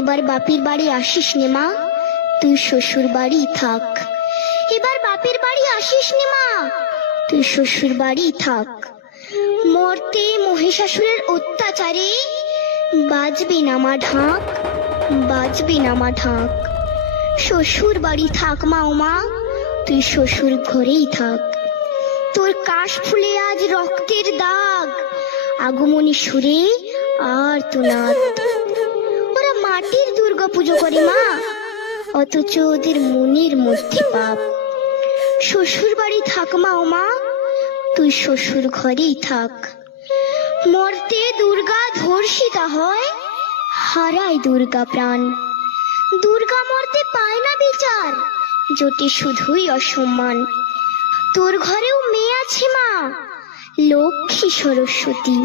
এবার বাপের বাড়ি আসিস নে মা, তুই শ্বশুর বাড়ি থাক। এবার বাপের বাড়ি আসিস নে মা, তুই শ্বশুর বাড়ি থাক। মর্তে মহিষাসুরের অত্যাচারে বাজবে না মা ঢাক, বাজবে না মা ঢাক। শ্বশুর বাড়ি থাক মা ও মা, তুই শ্বশুর ঘরেই থাক। তোর কাশ ফুলে আজ রক্তের দাগ, আগমনী সুরে আর তো নাথ। ওরা মাটির দুর্গা পুজো করে মা, অথচ ওদের মনের মধ্যে পাপ। শ্বশুর বাড়ি থাক মা ও মা, তুই শ্বশুর ঘরেই থাক। মর্তে দুর্গা ধর্ষিতা হয়, হারায় দুর্গা প্রাণ। দুর্গা মর্তে পায় না বিচার, জোটে শুধুই অসম্মান। তোর ঘরেও মেয়ে আছে মা, লক্ষ্মী সরস্বতী।